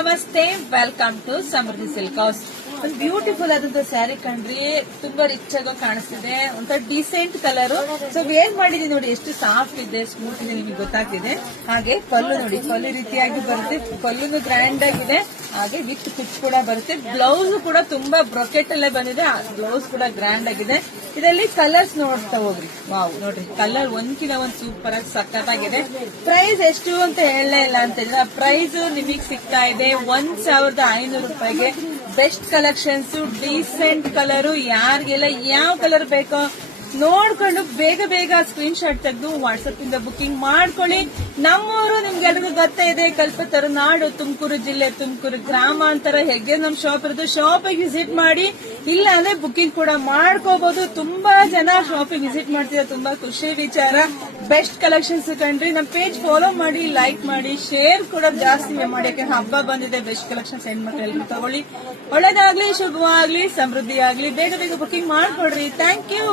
ನಮಸ್ತೆ, welcome to Samruddhi silk house. ಒಂದು beautiful ಆದಂತ ಸ್ಯಾರಿ ಕಂಡ್ರಿ, ತುಂಬಾ ರಿಚ್ ಆಗಿ ಕಾಣಿಸ್ತಿದೆ. ಒಂಥರ ಡಿಸೆಂಟ್ ಕಲರ್. ಸೊ ವೇರ್ ಮಾಡಿದೀನಿ ನೋಡಿ, ಎಷ್ಟು ಸಾಫ್ಟ್ ಇದೆ, ಸ್ಮೂತ್ ಇದೆ, ನಿಮಗೆ ಗೊತ್ತಾಗ್ತಿದೆ. ಹಾಗೆ ಪಲ್ಲು ನೋಡಿ, ಪಲ್ಲು ರೀತಿಯಾಗಿ ಬರುತ್ತೆ. ಪಲ್ಲುನು ಗ್ರ್ಯಾಂಡ್ ಆಗಿದೆ, ಹಾಗೆ ವಿತ್ ಕುಚ್ ಕೂಡ ಬರುತ್ತೆ. ಬ್ಲೌಸ್ ಕೂಡ ತುಂಬಾ ಬ್ರೊಕೆಟ್ ಅಲ್ಲೇ ಬಂದಿದೆ, ಬ್ಲೌಸ್ ಕೂಡ ಗ್ರ್ಯಾಂಡ್ ಆಗಿದೆ. ಇದರಲ್ಲಿ ಕಲರ್ಸ್ ನೋಡ್ತಾ ಹೋಗ್ರಿ. ವಾವ್, ನೋಡ್ರಿ ಕಲರ್ ಒಂದ್ಕಿನ ಒಂದ್ ಸೂಪರ್ ಆಗಿ ಸಖತ್ತಾಗಿದೆ. ಪ್ರೈಸ್ ಎಷ್ಟು ಅಂತ ಹೇಳಲೇ ಇಲ್ಲ ಅಂತ ಹೇಳಿದ್ರೆ, ಪ್ರೈಸ್ ನಿಮಗೆ ಸಿಗ್ತಾ ಇದೆ 1500 ರೂಪಾಯಿಗೆ. Best collections, decent colour. ಯಾರಿಗೆಲ್ಲ ಯಾವ ಕಲರ್ ಬೇಕೋ ನೋಡ್ಕೊಂಡು ಬೇಗ ಬೇಗ ಸ್ಕ್ರೀನ್ ಶಾಟ್ ತೆಗೆದು ವಾಟ್ಸ್ಆಪ್ ಇಂದ ಬುಕಿಂಗ್ ಮಾಡ್ಕೊಳ್ಳಿ. ನಮ್ಮೂರು ನಿಮ್ಗೆಲ್ರಿಗೂ ಗೊತ್ತೇ ಇದೆ, ಕಲ್ಪತರುನಾಡು, ತುಮಕೂರು ಜಿಲ್ಲೆ, ತುಮಕೂರು ಗ್ರಾಮಾಂತರ. ಹೇಗೆ ನಮ್ ಶಾಪ್ ಇರೋದು, ಶಾಪಿಗೆ ವಿಸಿಟ್ ಮಾಡಿ, ಇಲ್ಲ ಅಂದ್ರೆ ಬುಕಿಂಗ್ ಕೂಡ ಮಾಡ್ಕೋಬಹುದು. ತುಂಬಾ ಜನ ಶಾಪಿಗೆ ವಿಸಿಟ್ ಮಾಡ್ತಿದ್ದಾರೆ, ತುಂಬಾ ಖುಷಿ ವಿಚಾರ. ಬೆಸ್ಟ್ ಕಲೆಕ್ಷನ್ಸ್ ಕಂಡ್ರಿ. ನಮ್ ಪೇಜ್ ಫಾಲೋ ಮಾಡಿ, ಲೈಕ್ ಮಾಡಿ, ಶೇರ್ ಕೂಡ ಜಾಸ್ತಿ ಮಾಡಿ. ಯಾಕಂದ್ರೆ ಹಬ್ಬ ಬಂದಿದೆ, ಬೆಸ್ಟ್ ಕಲೆಕ್ಷನ್ಸ್ ಹೆಣ್ಮಕ್ಳು ಎಲ್ರು ತಗೊಳ್ಳಿ. ಒಳ್ಳೇದಾಗ್ಲಿ, ಶುಭವಾಗ್ಲಿ, ಸಮೃದ್ಧಿ ಆಗ್ಲಿ. ಬೇಗ ಬೇಗ ಬುಕಿಂಗ್ ಮಾಡ್ಕೊಡ್ರಿ. Thank you.